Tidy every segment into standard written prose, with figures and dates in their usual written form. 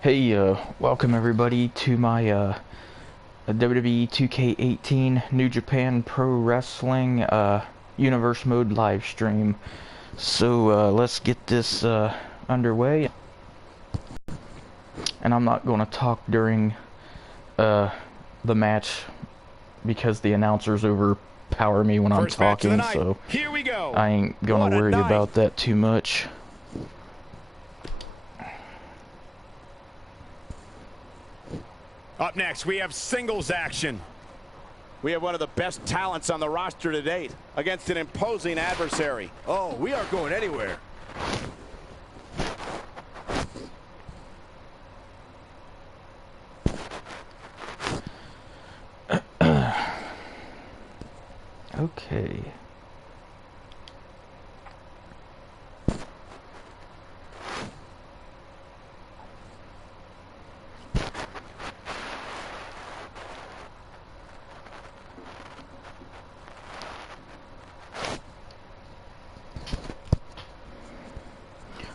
Hey, welcome everybody to my WWE 2K18 New Japan Pro Wrestling Universe Mode live stream. So let's get this underway. And I'm not going to talk during the match because the announcers overpower me when I'm talking, so here we go. I ain't going to worry about that too much. Up next, we have singles action. We have one of the best talents on the roster to date against an imposing adversary. Oh, we aren't going anywhere. Okay.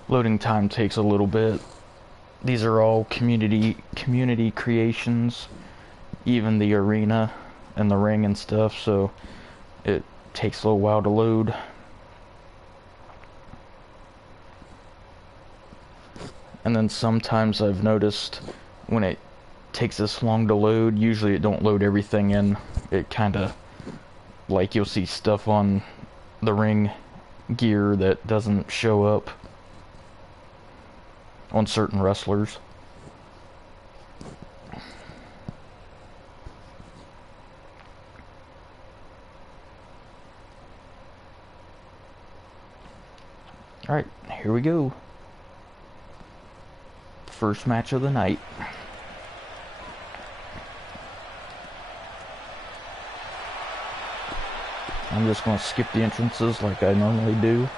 Loading time takes a little bit. These are all community creations, even the arena and the ring and stuff, so it takes a little while to load. And then sometimes I've noticed when it takes this long to load, usually it don't load everything in. It kinda, like, you'll see stuff on the ring gear that doesn't show up on certain wrestlers. Alright, here we go. First match of the night. I'm just going to skip the entrances like I normally do,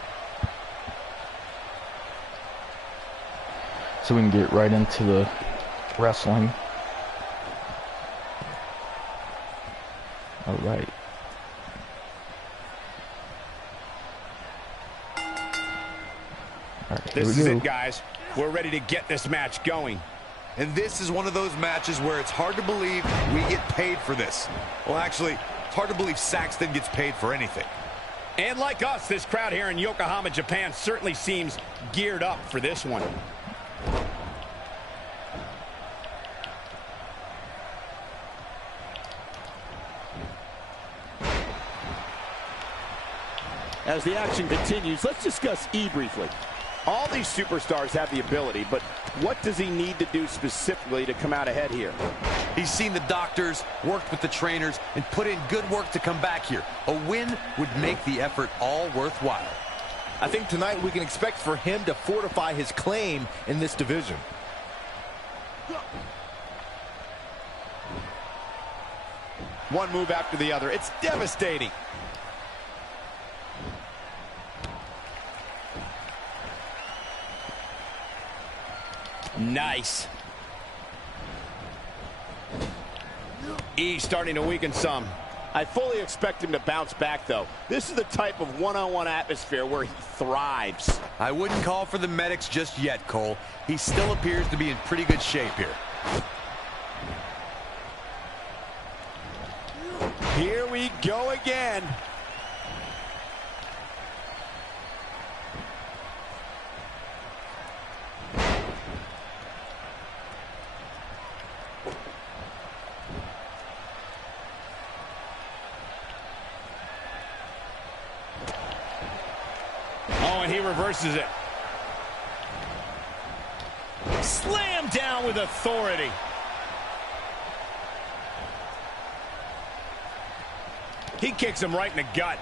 so we can get right into the wrestling. Alright. This is it, guys. We're ready to get this match going. And this is one of those matches where it's hard to believe we get paid for this. Well, actually, it's hard to believe Saxton gets paid for anything. And like us, this crowd here in Yokohama, Japan certainly seems geared up for this one. As the action continues, let's discuss E briefly. All these superstars have the ability, but what does he need to do specifically to come out ahead here? He's seen the doctors, worked with the trainers, and put in good work to come back here. A win would make the effort all worthwhile. I think tonight we can expect for him to fortify his claim in this division. One move after the other. It's devastating. Nice. E starting to weaken some. I fully expect him to bounce back, though. This is the type of one-on-one atmosphere where he thrives. I wouldn't call for the medics just yet, Cole. He still appears to be in pretty good shape here. Here we go again. Oh, and he reverses it. Slam down with authority. He kicks him right in the gut.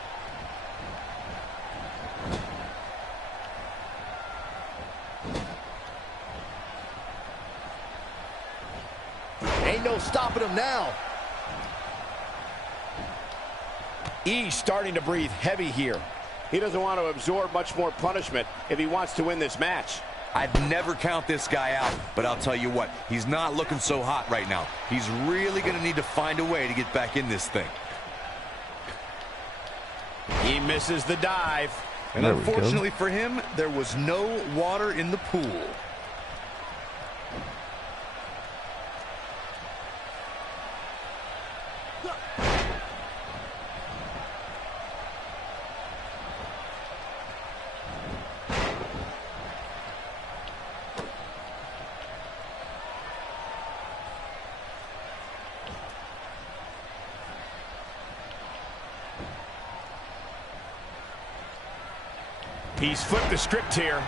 Ain't no stopping him now. E starting to breathe heavy here. He doesn't want to absorb much more punishment if he wants to win this match. I'd never count this guy out, but I'll tell you what, he's not looking so hot right now. He's really going to need to find a way to get back in this thing. He misses the dive. And unfortunately for him, there was no water in the pool. He's flipped the script here.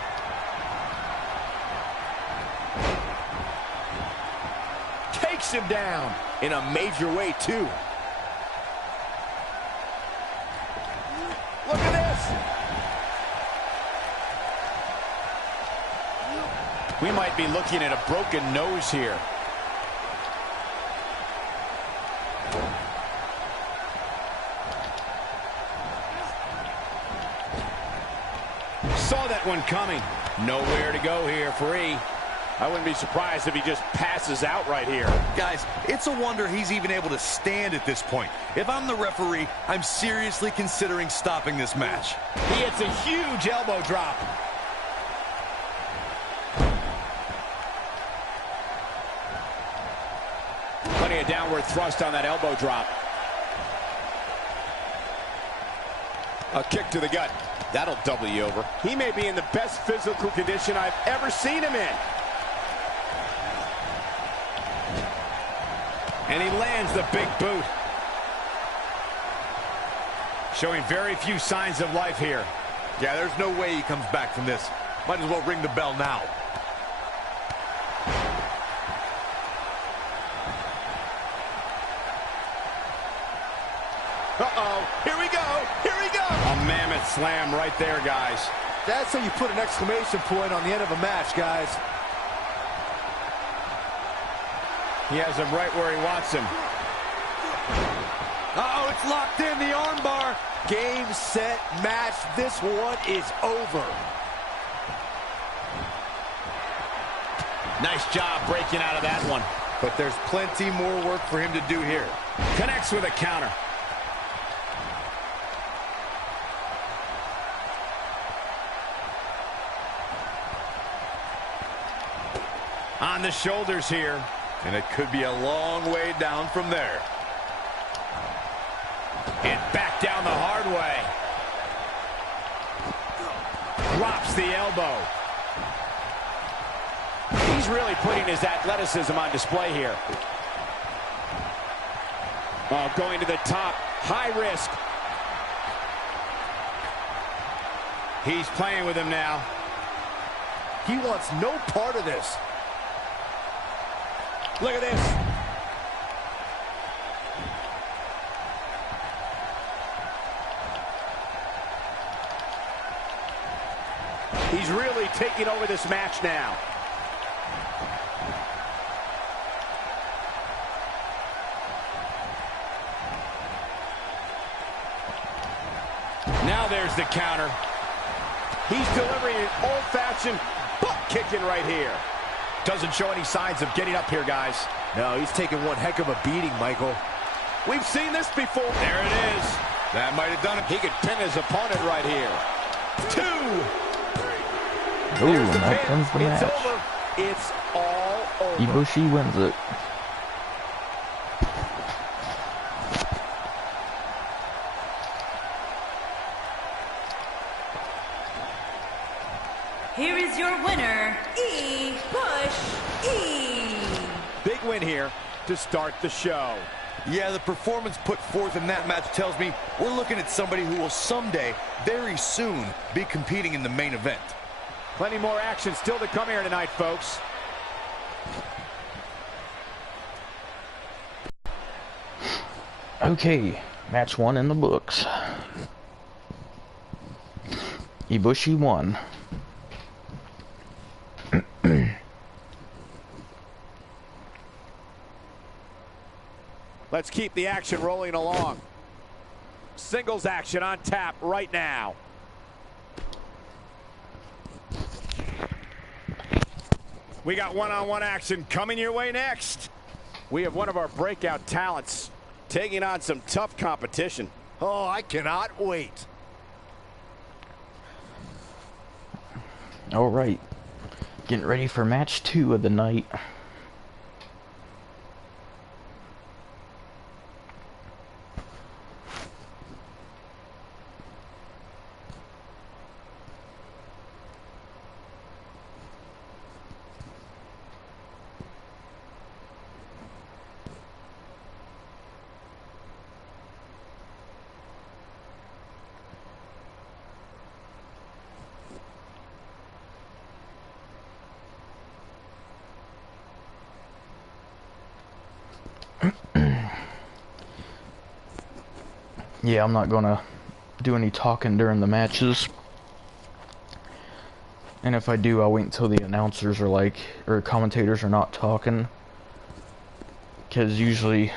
Takes him down in a major way, too. Look at this. We might be looking at a broken nose here. Saw that one coming. Nowhere to go here for E. I wouldn't be surprised if he just passes out right here. Guys, it's a wonder he's even able to stand at this point. If I'm the referee, I'm seriously considering stopping this match. He hits a huge elbow drop. Plenty of downward thrust on that elbow drop. A kick to the gut. That'll double you over. He may be in the best physical condition I've ever seen him in. And he lands the big boot. Showing very few signs of life here. Yeah, there's no way he comes back from this. Might as well ring the bell now. Uh-oh, here we go, here we go. A mammoth slam right there, guys. That's how you put an exclamation point on the end of a match, guys. He has him right where he wants him. Uh-oh, it's locked in, the armbar. Game, set, match. This one is over. Nice job breaking out of that one. But there's plenty more work for him to do here. Connects with a counter. On the shoulders here. And it could be a long way down from there. And back down the hard way. Drops the elbow. He's really putting his athleticism on display here. Oh, going to the top. High risk. He's playing with him now. He wants no part of this. Look at this. He's really taking over this match now. Now there's the counter. He's delivering an old-fashioned butt kicking right here. Doesn't show any signs of getting up here, guys. No, he's taking one heck of a beating, Michael. We've seen this before. There it is. That might have done it. He could pin his opponent right here. 2. Ooh, and that ends the match. It's over. It's all over. Ibushi wins it. Here is your winner, E. Big win here to start the show. Yeah, the performance put forth in that match tells me we're looking at somebody who will someday, very soon, be competing in the main event. Plenty more action still to come here tonight, folks. Okay, match 1 in the books. Ibushi won. Let's keep the action rolling along. Singles action on tap right now. We got one-on-one action coming your way next. We have one of our breakout talents taking on some tough competition. Oh, I cannot wait. All right, getting ready for match 2 of the night. Yeah, I'm not gonna do any talking during the matches. And if I do, I'll wait until the announcers are like, or commentators are not talking. Because usually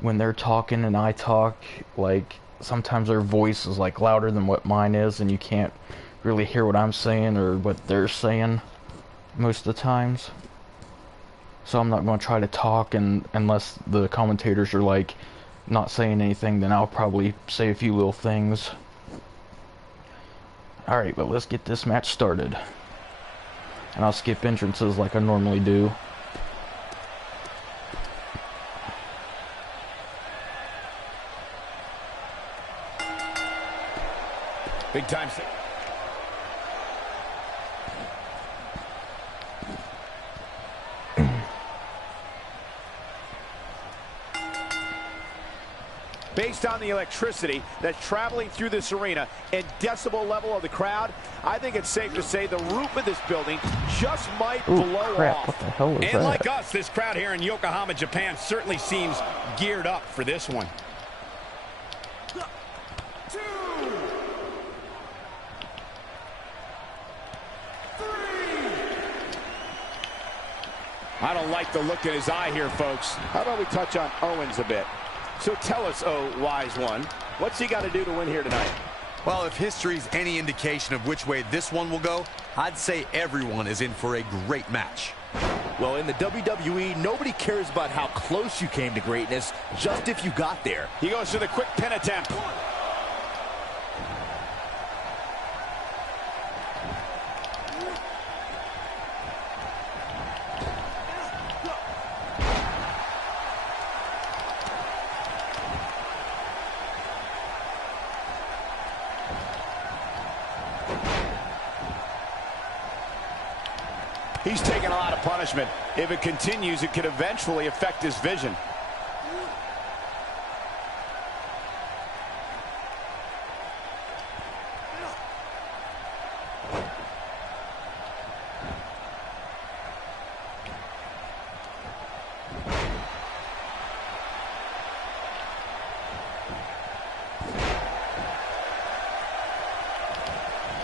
when they're talking and I talk, like, sometimes their voice is like louder than what mine is, and you can't really hear what I'm saying or what they're saying most of the times. So I'm not going to try to talk, and unless the commentators are like not saying anything, then I'll probably say a few little things. Alright, but let's get this match started. And I'll skip entrances like I normally do. Big time. Based on the electricity that's traveling through this arena and decibel level of the crowd, I think it's safe to say the roof of this building just might blow crap, off. what the hell is And that? like us, this crowd here in Yokohama, Japan certainly seems geared up for this one. I don't like the look in his eye here, folks. How about we touch on Owens a bit? So tell us, oh, wise one, what's he got to do to win here tonight? Well, if history's any indication of which way this one will go, I'd say everyone is in for a great match. Well, in the WWE, nobody cares about how close you came to greatness, just if you got there. He goes for the quick pin attempt. He's taking a lot of punishment. If it continues, it could eventually affect his vision.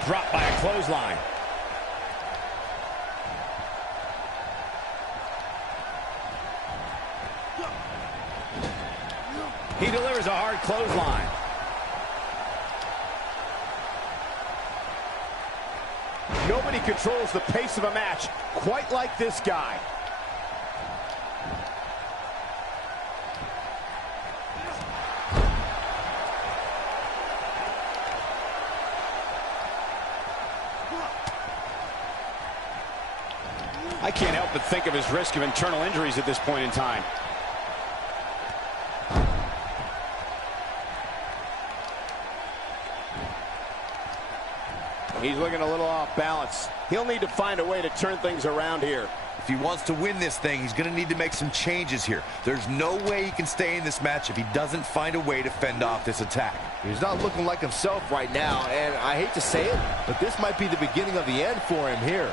Dropped by a clothesline. He delivers a hard clothesline. Nobody controls the pace of a match quite like this guy. I can't help but think of his risk of internal injuries at this point in time. He's looking a little off balance. He'll need to find a way to turn things around here. If he wants to win this thing, he's going to need to make some changes here. There's no way he can stay in this match if he doesn't find a way to fend off this attack. He's not looking like himself right now, and I hate to say it, but this might be the beginning of the end for him here.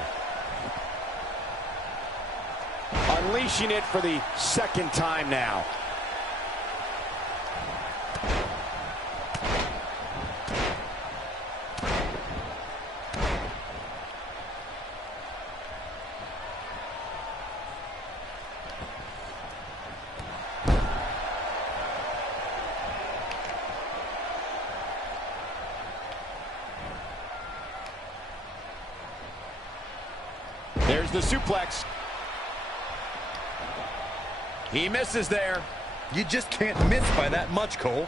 Unleashing it for the second time now. There's the suplex. He misses there. You just can't miss by that much, Cole.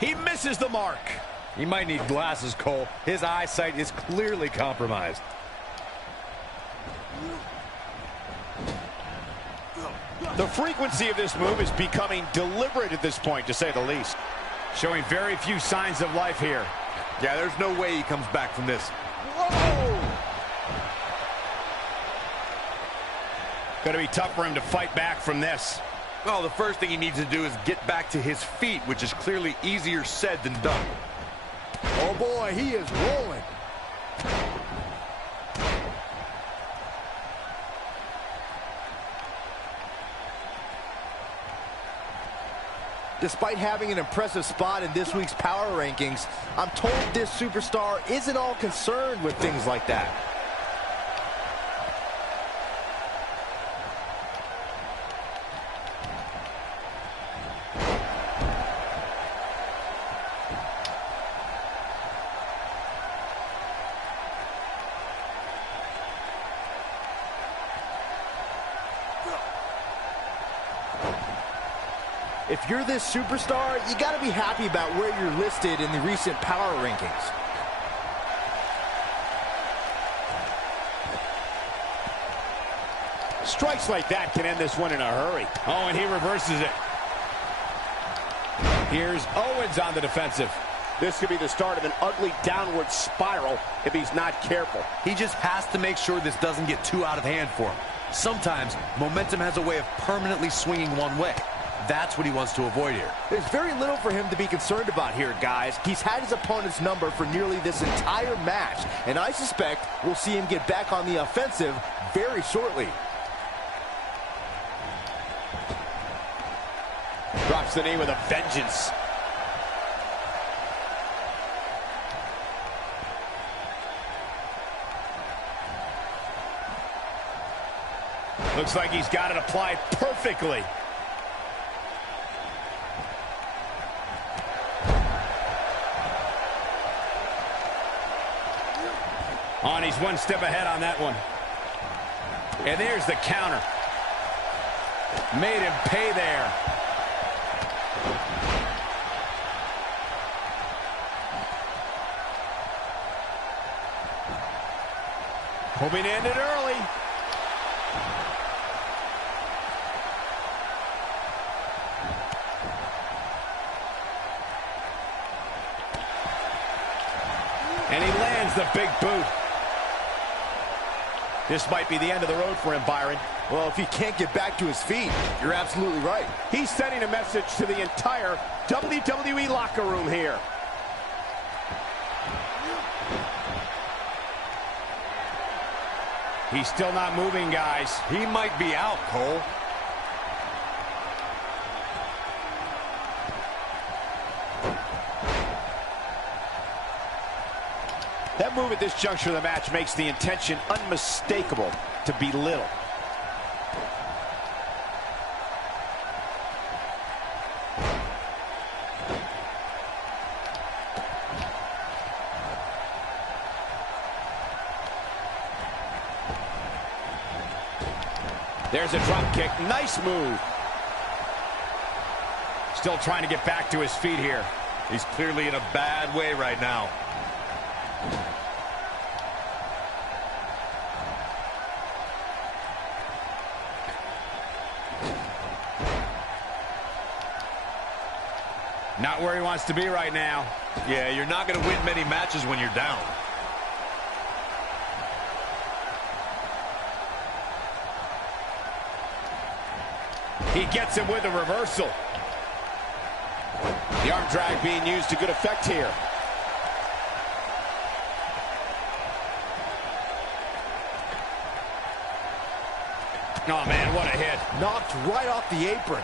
He misses the mark. He might need glasses, Cole. His eyesight is clearly compromised. The frequency of this move is becoming deliberate at this point, to say the least. Showing very few signs of life here. Yeah, there's no way he comes back from this. Whoa! Gonna be tough for him to fight back from this. Well, the first thing he needs to do is get back to his feet, which is clearly easier said than done. Oh boy, he is rolling. Despite having an impressive spot in this week's power rankings, I'm told this superstar isn't all concerned with things like that. If you're this superstar, you got to be happy about where you're listed in the recent power rankings. Strikes like that can end this one in a hurry. Oh, and he reverses it. Here's Owens on the defensive. This could be the start of an ugly downward spiral if he's not careful. He just has to make sure this doesn't get too out of hand for him. Sometimes momentum has a way of permanently swinging one way. That's what he wants to avoid here. There's very little for him to be concerned about here, guys. He's had his opponent's number for nearly this entire match, and I suspect we'll see him get back on the offensive very shortly. Drops the knee with a vengeance. Looks like he's got it applied perfectly. On, he's one step ahead on that one. And there's the counter. Made him pay there. Hoping to end it early. And he lands the big boot. This might be the end of the road for him, Byron. Well, if he can't get back to his feet, you're absolutely right. He's sending a message to the entire WWE locker room here. He's still not moving, guys. He might be out, Cole. That move at this juncture of the match makes the intention unmistakable to belittle. There's a drop kick. Nice move. Still trying to get back to his feet here. He's clearly in a bad way right now. Not where he wants to be right now. Yeah, you're not going to win many matches when you're down. He gets him with a reversal. The arm drag being used to good effect here. Oh, man, what a hit. Knocked right off the apron.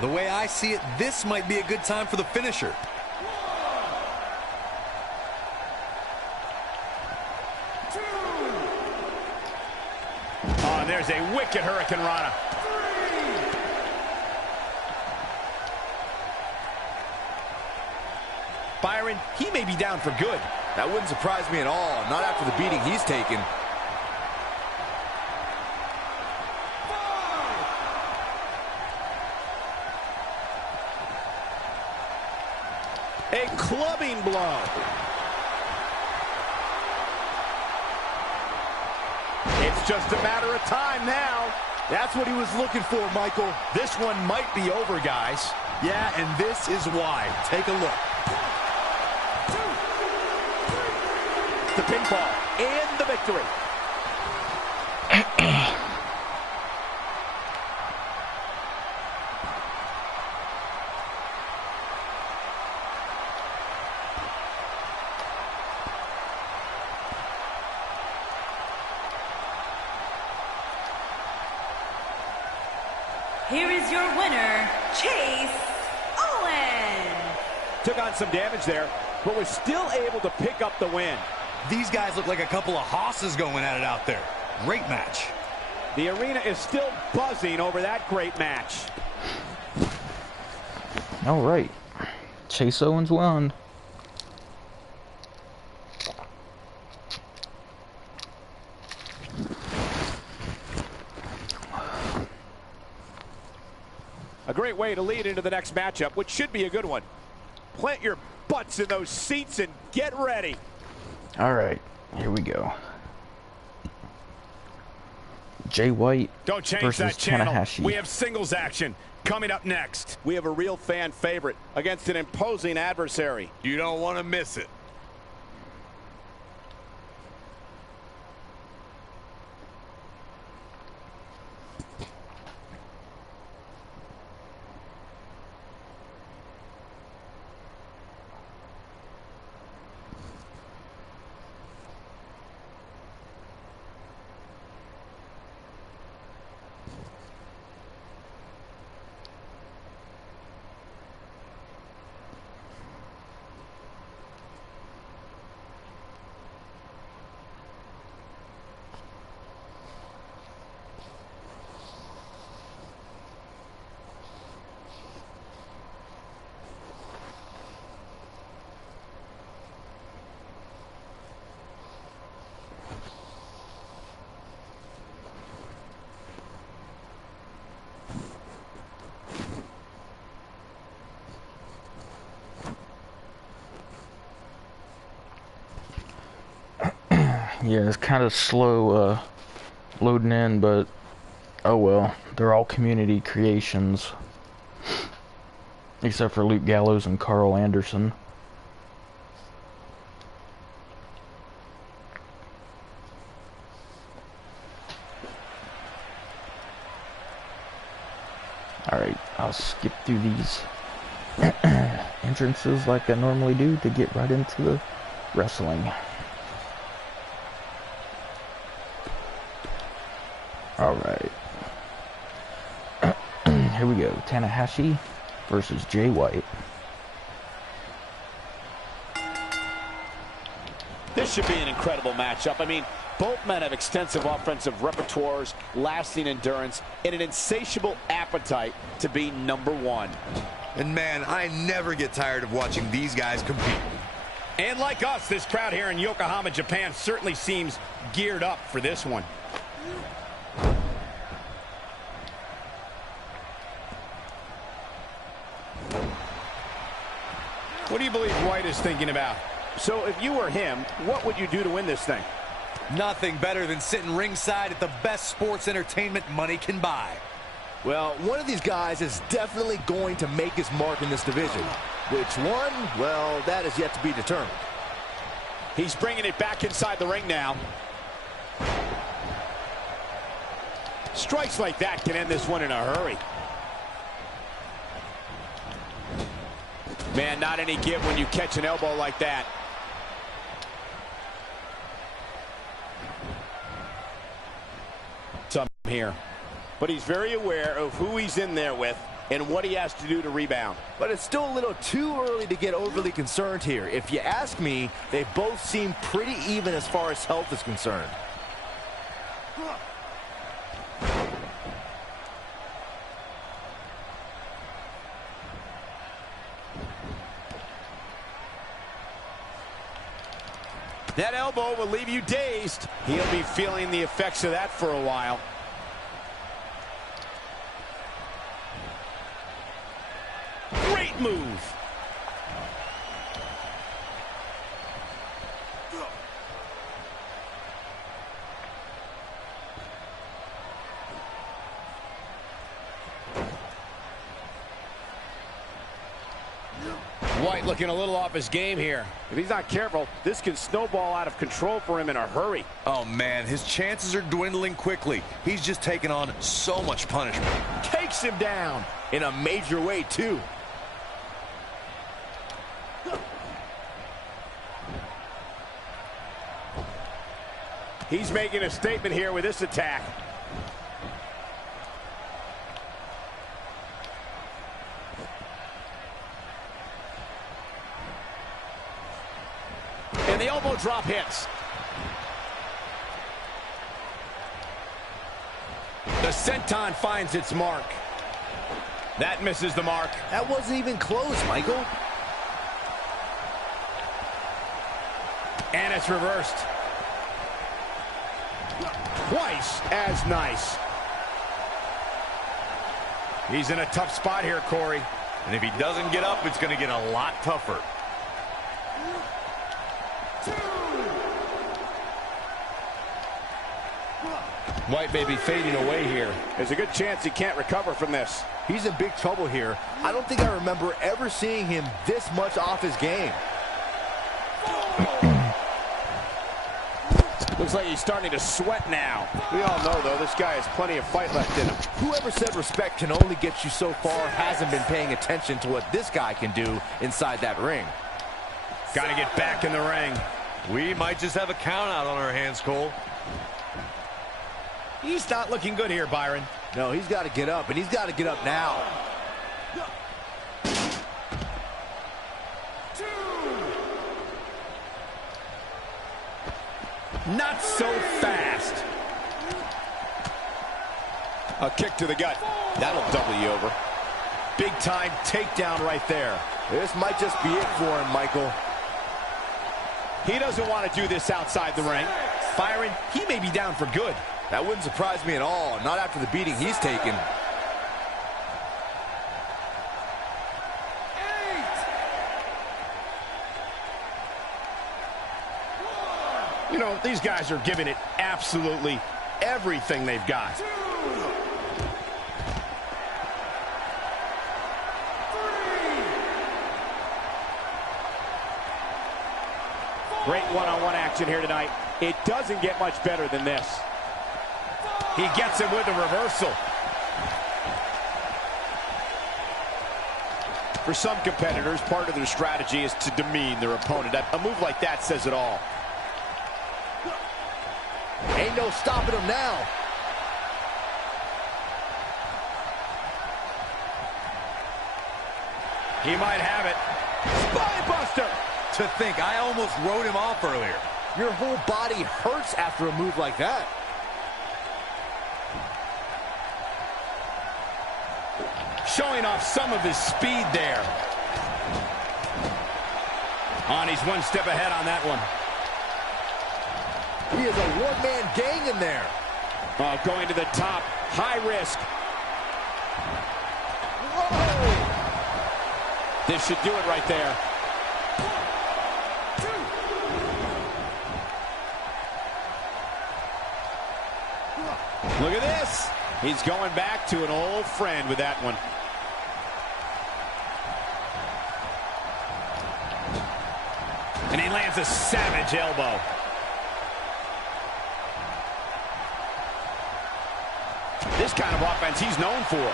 The way I see it, this might be a good time for the finisher. Oh, and there's a wicked Hurricane Rana. Byron, he may be down for good. That wouldn't surprise me at all, not after the beating he's taken. A clubbing blow. It's just a matter of time now. That's what he was looking for, Michael. This one might be over, guys. Yeah, and this is why. Take a look. The pinfall and the victory. Here is your winner, Chase Owens. Took on some damage there, but was still able to pick up the win. These guys look like a couple of hosses going at it out there. Great match. The arena is still buzzing over that great match. All right, Chase Owens won. A great way to lead into the next matchup, which should be a good one. Plant your butts in those seats and get ready. All right, here we go. Jay White Don't change versus that channel. Tanahashi. We have singles action coming up next. We have a real fan favorite against an imposing adversary. You don't want to miss it. Yeah, it's kind of slow loading in, but oh well. They're all community creations. Except for Luke Gallows and Carl Anderson. Alright, I'll skip through these entrances like I normally do to get right into the wrestling. Alright. Here we go. Tanahashi versus Jay White. This should be an incredible matchup. I mean, both men have extensive offensive repertoires, lasting endurance, and an insatiable appetite to be number one. And man, I never get tired of watching these guys compete. And like us, this crowd here in Yokohama, Japan certainly seems geared up for this one. What do you believe White is thinking about? So if you were him, what would you do to win this thing? Nothing better than sitting ringside at the best sports entertainment money can buy. Well, one of these guys is definitely going to make his mark in this division. Which one? Well, that is yet to be determined. He's bringing it back inside the ring now. Strikes like that can end this one in a hurry. Man, not any give when you catch an elbow like that. Some here. But he's very aware of who he's in there with and what he has to do to rebound. But it's still a little too early to get overly concerned here. If you ask me, they both seem pretty even as far as health is concerned. That elbow will leave you dazed. He'll be feeling the effects of that for a while. Great move. White looking a little off his game here. If he's not careful, this can snowball out of control for him in a hurry. Oh man, his chances are dwindling quickly. He's just taken on so much punishment. Takes him down in a major way, too. He's making a statement here with this attack. the elbow drop hits. The senton finds its mark. That misses the mark. That wasn't even close, Michael. And it's reversed. Twice as nice. He's in a tough spot here, Corey. And if he doesn't get up, it's going to get a lot tougher. White may be fading away here. There's a good chance he can't recover from this. He's in big trouble here. I don't think I remember ever seeing him this much off his game. Looks like he's starting to sweat now. We all know, though, this guy has plenty of fight left in him. Whoever said respect can only get you so far hasn't been paying attention to what this guy can do inside that ring. Got to get back in the ring. We might just have a count out on our hands, Cole. He's not looking good here, Byron. No, he's got to get up, and he's got to get up now. Not so fast. A kick to the gut. That'll double you over. Big time takedown right there. This might just be it for him, Michael. He doesn't want to do this outside the ring. Byron, he may be down for good. That wouldn't surprise me at all, not after the beating he's taken. You know, these guys are giving it absolutely everything they've got. Great one-on-one action here tonight. It doesn't get much better than this. He gets him with a reversal. For some competitors, part of their strategy is to demean their opponent. A move like that says it all. Ain't no stopping him now. He might have it. Spine buster! To think, I almost wrote him off earlier. Your whole body hurts after a move like that. Showing off some of his speed there. He's one step ahead on that one. He is a one-man gang in there. Going to the top. High risk. Whoa! This should do it right there. Look at this. He's going back to an old friend with that one. And he lands a savage elbow. This kind of offense he's known for.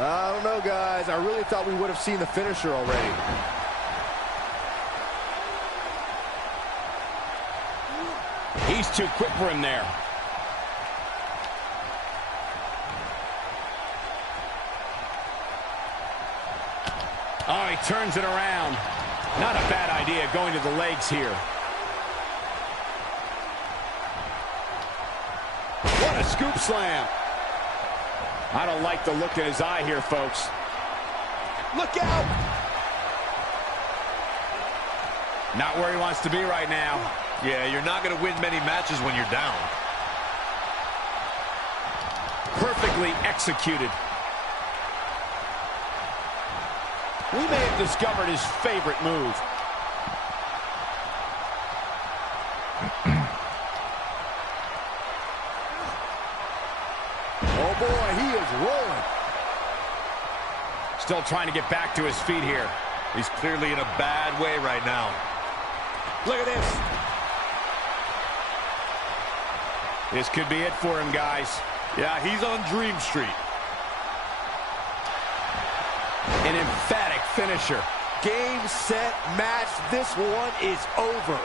I don't know, guys. I really thought we would have seen the finisher already. He's too quick for him there. Oh, he turns it around. Not a bad idea going to the legs here. What a scoop slam. I don't like the look in his eye here, folks. Look out! Not where he wants to be right now. Yeah, you're not going to win many matches when you're down. Perfectly executed. We may have discovered his favorite move. Oh, boy, he is rolling. Still trying to get back to his feet here. He's clearly in a bad way right now. Look at this. This could be it for him, guys. Yeah, he's on Dream Street. An emphatic finisher. Game, set, match. This one is over.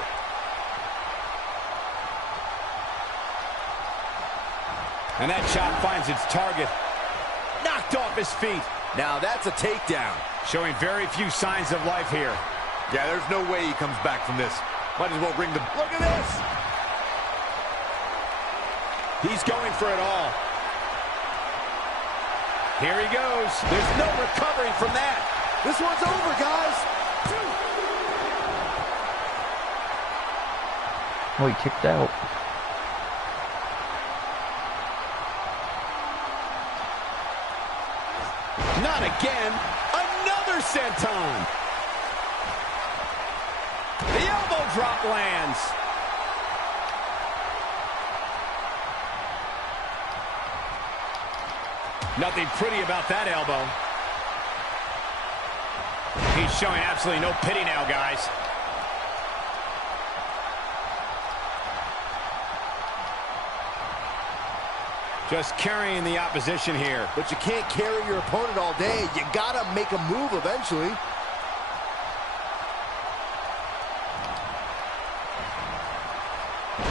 And that chop finds its target. Knocked off his feet. Now that's a takedown. Showing very few signs of life here. Yeah, there's no way he comes back from this. Might as well ring the... Look at this. He's going for it all. Here he goes. There's no recovering from that. This one's over, guys. Oh, he kicked out. Not again. Another senton. The elbow drop lands. Nothing pretty about that elbow. He's showing absolutely no pity now, guys. Just carrying the opposition here. But you can't carry your opponent all day. You gotta make a move eventually.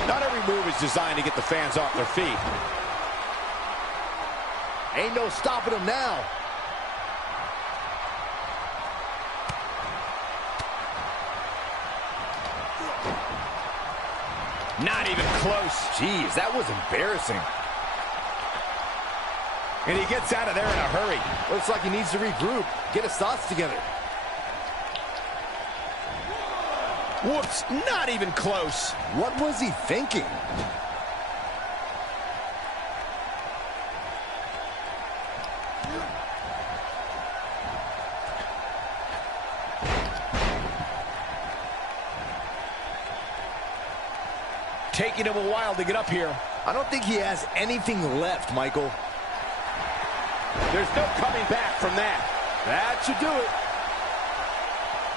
Not every move is designed to get the fans off their feet. Ain't no stopping him now. Not even close. Jeez, that was embarrassing. And he gets out of there in a hurry. Looks like he needs to regroup, get his thoughts together. Whoops, not even close. What was he thinking? Taking him a while to get up here. I don't think he has anything left, Michael. There's no coming back from that. That should do it.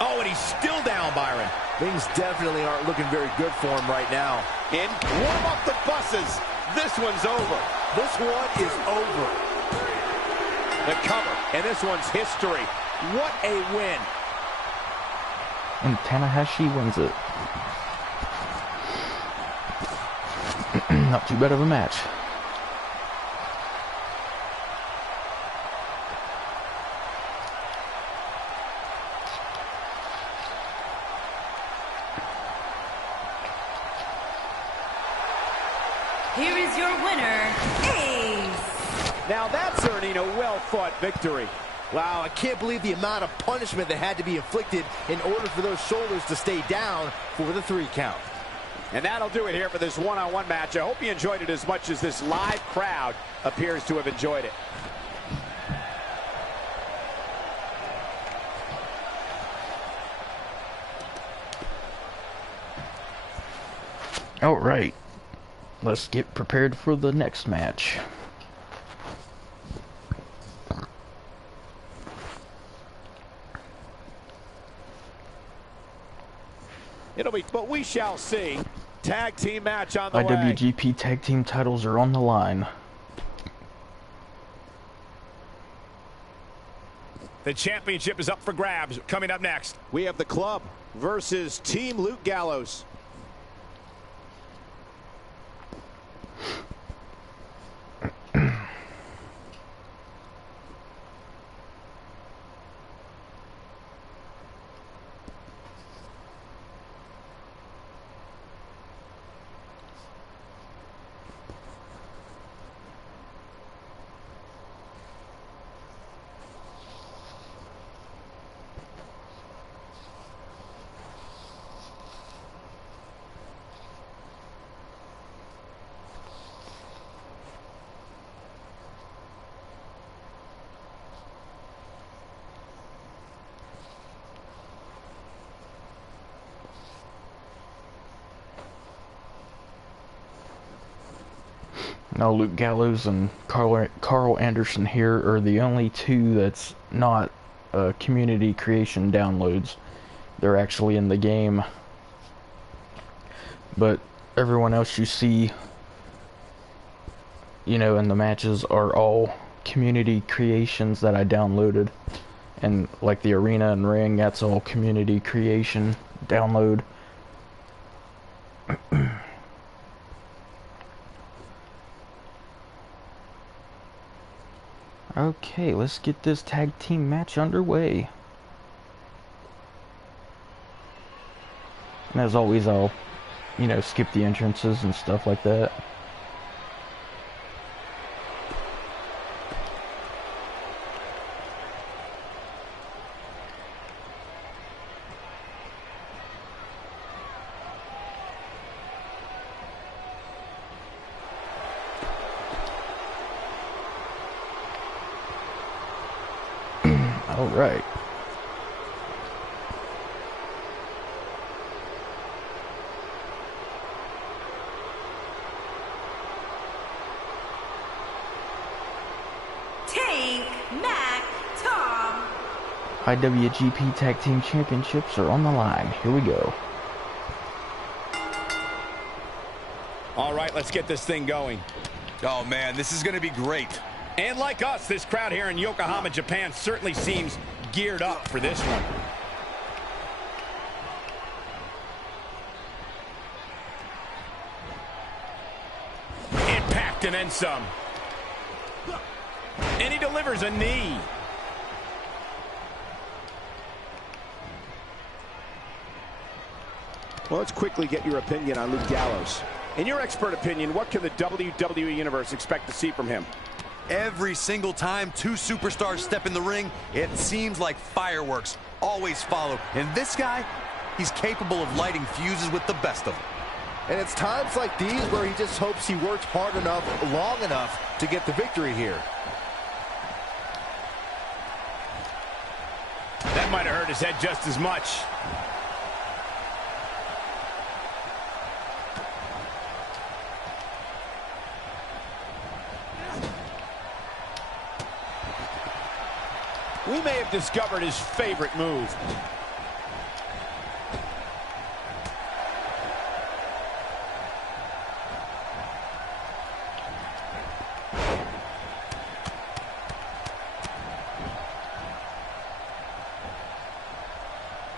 Oh, and he's still down, Byron. Things definitely aren't looking very good for him right now. In, warm up the buses. This one's over. This one is over. The cover, and this one's history. What a win. And Tanahashi wins it. Not too bad of a match. Here is your winner, Ace. Now that's earning a well-fought victory. Wow, I can't believe the amount of punishment that had to be inflicted in order for those shoulders to stay down for the 3 count. And that'll do it here for this one-on-one match. I hope you enjoyed it as much as this live crowd appears to have enjoyed it. All right, let's get prepared for the next match. It'll be, but we shall see. Tag team match on the way. IWGP Tag Team titles are on the line. The championship is up for grabs. Coming up next, We have the Club versus Team Luke Gallows. Now Luke Gallows and Carl Anderson here are the only two that's not community creation downloads. They're actually in the game. But everyone else you see, you know, in the matches are all community creations that I downloaded. And like the arena and ring, that's all community creation download. Okay, let's get this tag team match underway. And as always, I'll, skip the entrances and stuff like that. All right. IWGP Tag Team Championships are on the line. Here we go. All right, let's get this thing going. Oh, man, this is going to be great. And like us, this crowd here in Yokohama, Japan certainly seems geared up for this one. Impact and then some. And he delivers a knee. Well, let's quickly get your opinion on Luke Gallows. In your expert opinion, what can the WWE Universe expect to see from him? Every single time two superstars step in the ring, it seems like fireworks always follow. And this guy, he's capable of lighting fuses with the best of them. And it's times like these where he just hopes he works hard enough, long enough to get the victory here. That might have hurt his head just as much. We may have discovered his favorite move.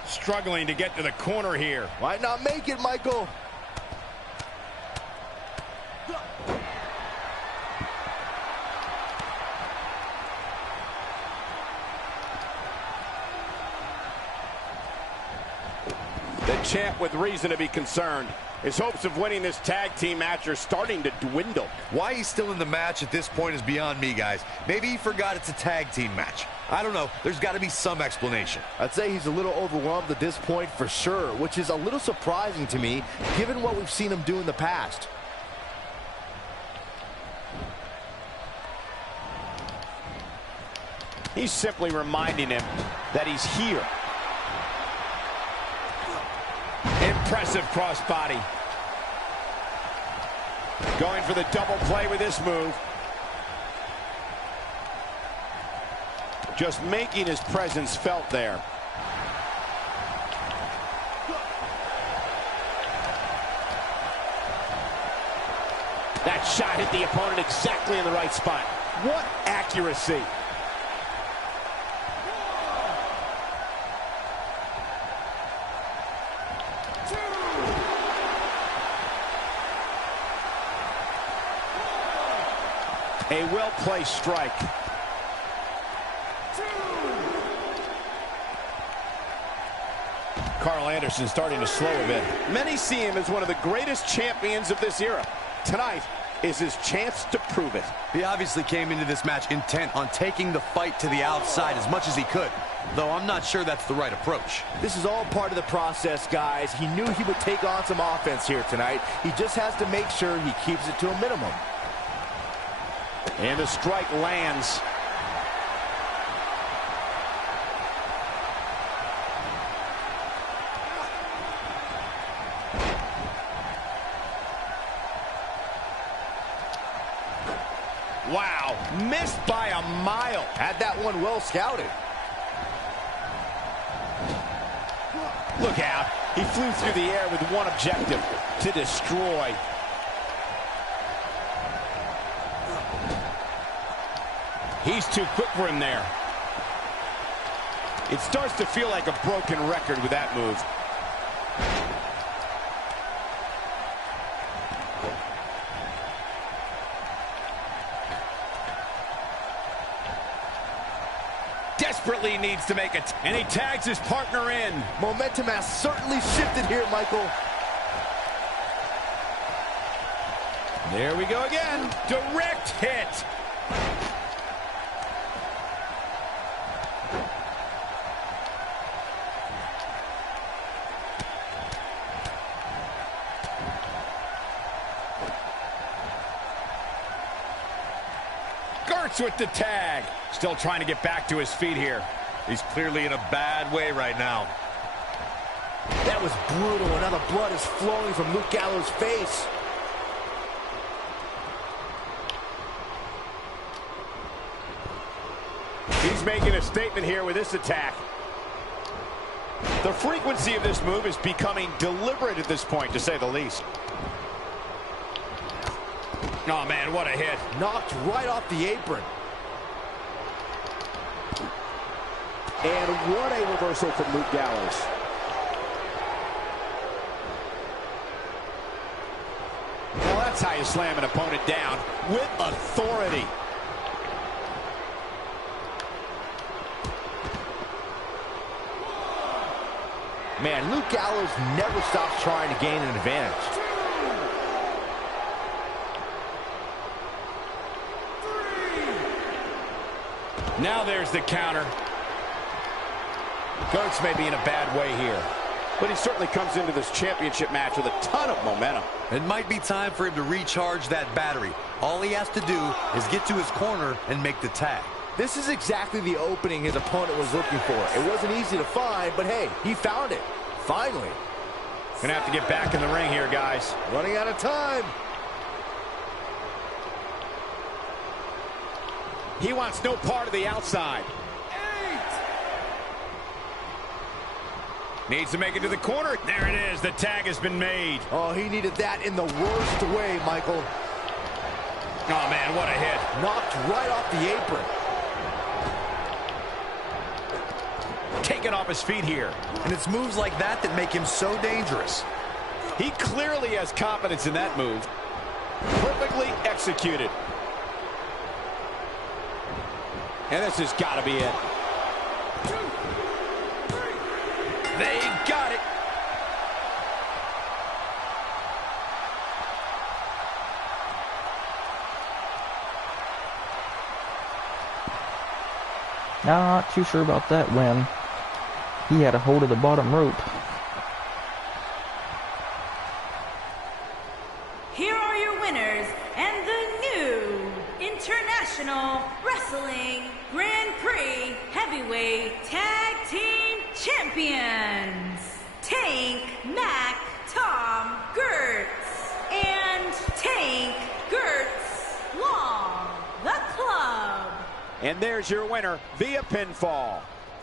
Struggling to get to the corner here. Might not make it, Michael. The champ with reason to be concerned. His hopes of winning this tag team match are starting to dwindle. Why he's still in the match at this point is beyond me, guys. Maybe he forgot it's a tag team match. I don't know. There's got to be some explanation. I'd say he's a little overwhelmed at this point for sure, which is a little surprising to me, given what we've seen him do in the past. He's simply reminding him that he's here. Impressive crossbody. Going for the double play with this move. Just making his presence felt there. That shot hit the opponent exactly in the right spot. What accuracy. A well-placed strike. Carl Anderson starting to slow a bit. Many see him as one of the greatest champions of this era. Tonight is his chance to prove it. He obviously came into this match intent on taking the fight to the outside as much as he could, though I'm not sure that's the right approach. This is all part of the process, guys. He knew he would take on some offense here tonight. He just has to make sure he keeps it to a minimum. And the strike lands. Wow, missed by a mile. Had that one well scouted. Look out. He flew through the air with one objective, to destroy. He's too quick for him there. It starts to feel like a broken record with that move. he needs to make it. And he tags his partner in. Momentum has certainly shifted here, Michael. There we go again. Direct hit. Gertz with the tag. Still trying to get back to his feet here. He's clearly in a bad way right now. That was brutal, and now the blood is flowing from Luke Gallows' face. He's making a statement here with this attack. The frequency of this move is becoming deliberate at this point, to say the least. Oh, man, what a hit. Knocked right off the apron. And what a reversal from Luke Gallows. Well, that's how you slam an opponent down, with authority. Man, Luke Gallows never stops trying to gain an advantage. Now there's the counter. Gertz may be in a bad way here. But he certainly comes into this championship match with a ton of momentum. It might be time for him to recharge that battery. All he has to do is get to his corner and make the tag. This is exactly the opening his opponent was looking for. It wasn't easy to find, but hey, he found it. Finally. Gonna have to get back in the ring here, guys. Running out of time. He wants no part of the outside. Needs to make it to the corner. There it is. The tag has been made. Oh, he needed that in the worst way, Michael. Oh, man, what a hit. Knocked right off the apron. Taken off his feet here. And it's moves like that that make him so dangerous. He clearly has confidence in that move. Perfectly executed. And this has got to be it. They got it. Not too sure about that when he had a hold of the bottom rope. Here are your winners and the new International Wrestling Grand Prix Heavyweight Tag Team Champions, Tank Mac Tom Gertz and Tank Gertz Long, the club. And there's your winner via pinfall.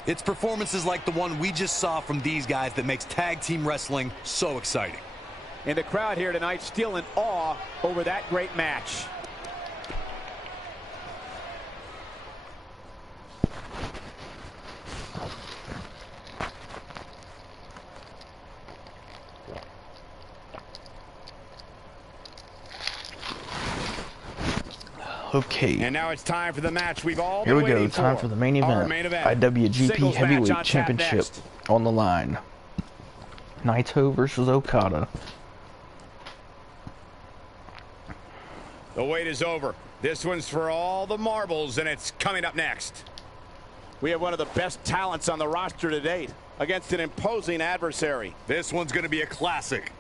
It's performances like the one we just saw from these guys that makes tag team wrestling so exciting. And the crowd here tonight still in awe over that great match. Okay, And now it's time for the match we've all here been we go. waiting Time for the main Our event. main event. IWGP Singles match Heavyweight on tap Championship next. on the line. Naito versus Okada. The wait is over. This one's for all the marbles, and it's coming up next. We have one of the best talents on the roster to date against an imposing adversary. This one's going to be a classic.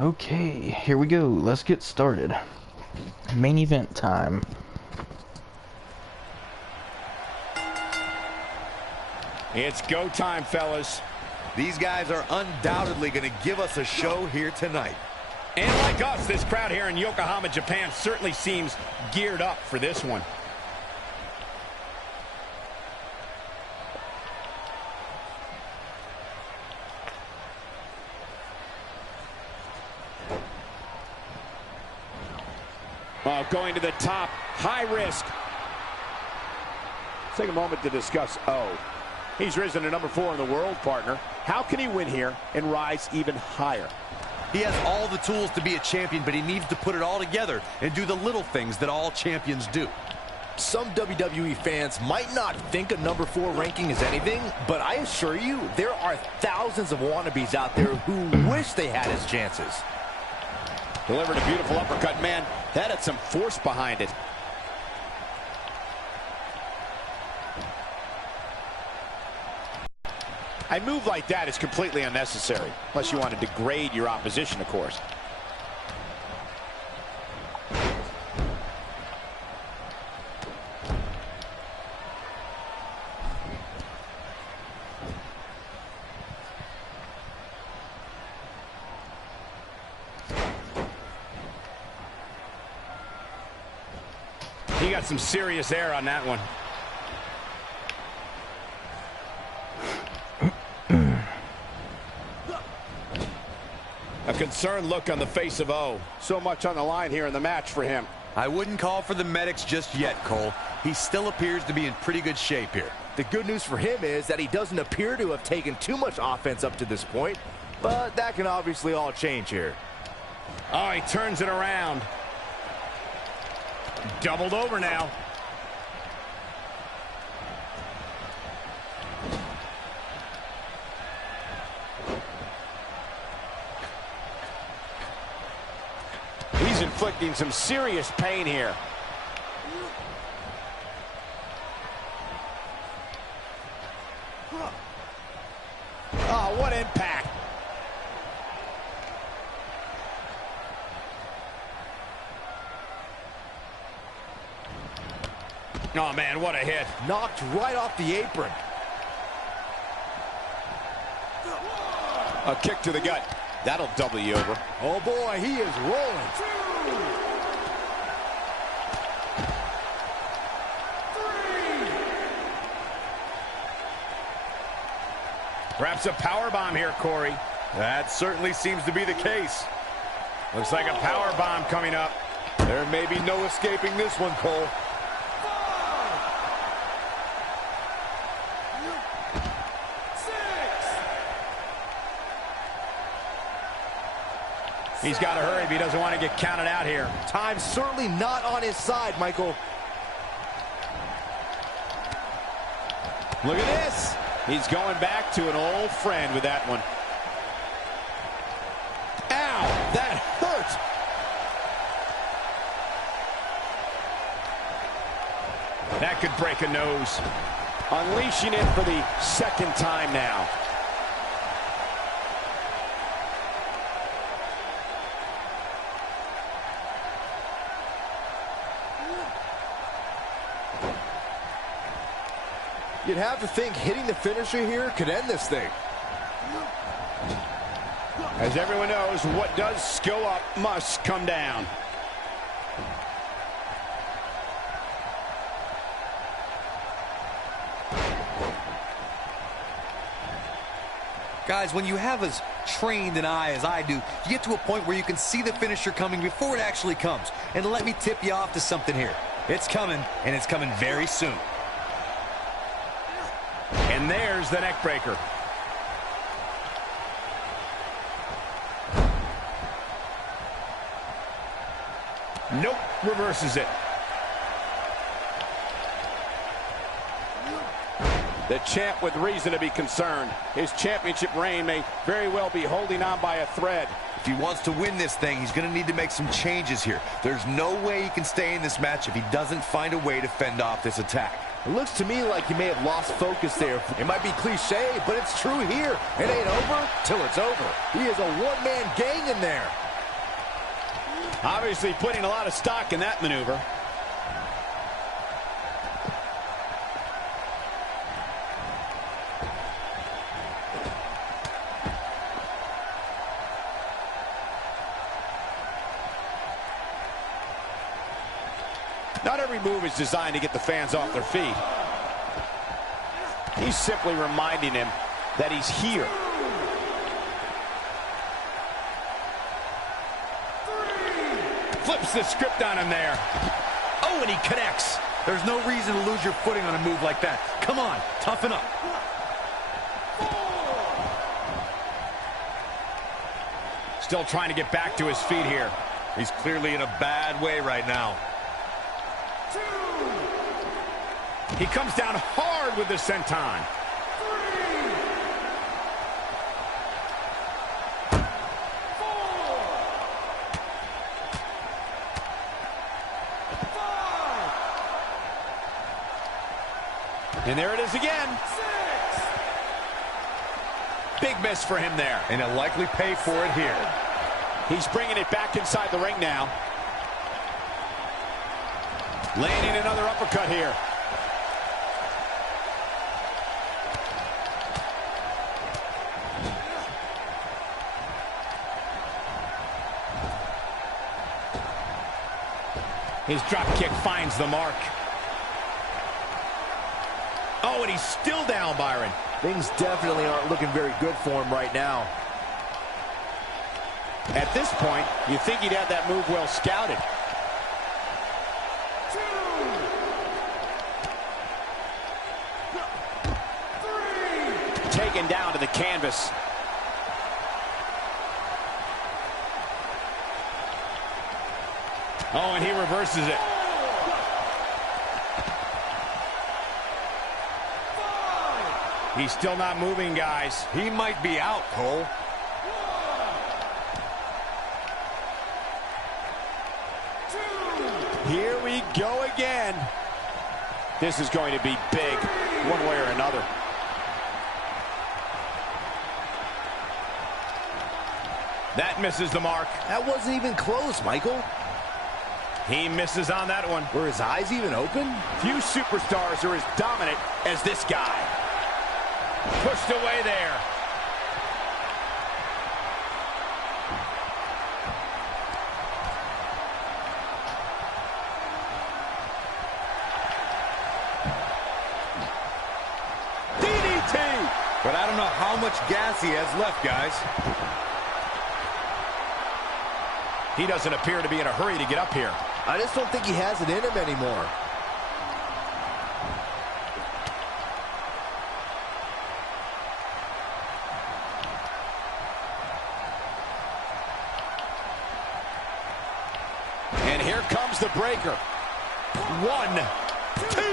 Okay, here we go. Let's get started. Main event time. It's go time, fellas. These guys are undoubtedly going to give us a show here tonight. And like us, this crowd here in Yokohama, Japan certainly seems geared up for this one. Oh, going to the top, high risk. Let's take a moment to discuss O. He's risen to number 4 in the world, partner. How can he win here and rise even higher? He has all the tools to be a champion, but he needs to put it all together and do the little things that all champions do. Some WWE fans might not think a number 4 ranking is anything, but I assure you, there are thousands of wannabes out there who wish they had his chances. Delivered a beautiful uppercut, man. That had some force behind it. A move like that is completely unnecessary, unless you want to degrade your opposition, of course. He got some serious air on that one. A concerned look on the face of O. So much on the line here in the match for him. I wouldn't call for the medics just yet, Cole. He still appears to be in pretty good shape here. The good news for him is that he doesn't appear to have taken too much offense up to this point, but that can obviously all change here. Oh, he turns it around. Doubled over now. He's inflicting some serious pain here. Oh, what impact. Oh, man, what a hit. Knocked right off the apron. A kick to the gut. That'll double you over. Oh, boy, he is rolling. Perhaps a powerbomb here, Corey. That certainly seems to be the case. Looks like a powerbomb coming up. There may be no escaping this one, Cole. He's got to hurry if he doesn't want to get counted out here. Time's certainly not on his side, Michael. Look at this. He's going back to an old friend with that one. Ow, that hurt. That could break a nose. Unleashing it for the second time now. You'd have to think hitting the finisher here could end this thing. As everyone knows, what does go up must come down. Guys, when you have as trained an eye as I do, you get to a point where you can see the finisher coming before it actually comes. And let me tip you off to something here. It's coming, and it's coming very soon. And there's the neck breaker. Nope, reverses it. The champ with reason to be concerned. His championship reign may very well be holding on by a thread. If he wants to win this thing, he's going to need to make some changes here. There's no way he can stay in this match if he doesn't find a way to fend off this attack. It looks to me like he may have lost focus there. It might be cliche, but it's true here. It ain't over till it's over. He is a one-man gang in there. Obviously putting a lot of stock in that maneuver. Not every move is designed to get the fans off their feet. He's simply reminding him that he's here. Flips the script on him there. Oh, and he connects. There's no reason to lose your footing on a move like that. Come on, toughen up. Still trying to get back to his feet here. He's clearly in a bad way right now. He comes down hard with the senton. And there it is again. Big miss for him there. And he'll likely pay for it here. He's bringing it back inside the ring now. Landing another uppercut here. His drop kick finds the mark. Oh, and he's still down, Byron. Things definitely aren't looking very good for him right now. At this point, you think he'd have that move well scouted. Taken down to the canvas. Oh, and he reverses it. He's still not moving, guys. He might be out, Cole. Here we go again. This is going to be big, one way or another. That misses the mark. That wasn't even close, Michael. He misses on that one. Were his eyes even open? Few superstars are as dominant as this guy. Pushed away there. DDT! But I don't know how much gas he has left, guys. He doesn't appear to be in a hurry to get up here. I just don't think he has it in him anymore. And here comes the breaker. 1, 2.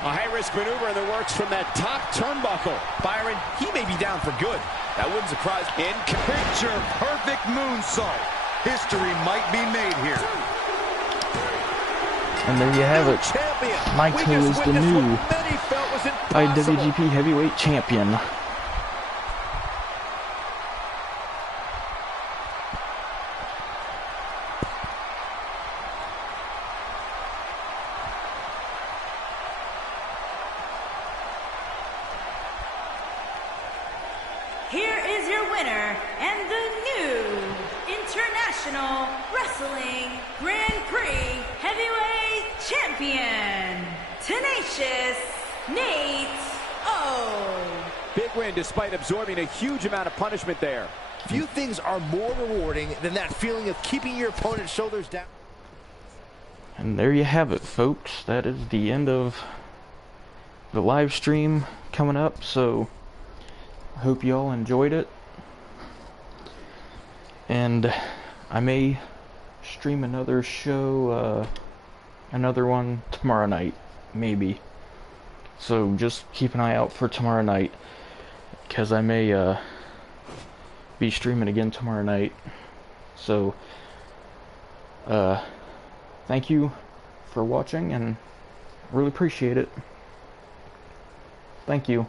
A high-risk maneuver in the works from that top turnbuckle. Byron, he may be down for good. That wouldn't surprise me. Picture perfect moonsault. History might be made here. And there you have it. Naito is the new IWGP Heavyweight Champion. Here is your winner and the new International Wrestling Grand Prix Heavyweight Champion, Tenacious Nate O. Big win despite absorbing a huge amount of punishment there. Few things are more rewarding than that feeling of keeping your opponent's shoulders down. And there you have it, folks. That is the end of the live stream coming up, so I hope you all enjoyed it. And I may stream another show, another one tomorrow night, maybe. So just keep an eye out for tomorrow night, because I may be streaming again tomorrow night. So thank you for watching, and really appreciate it. Thank you.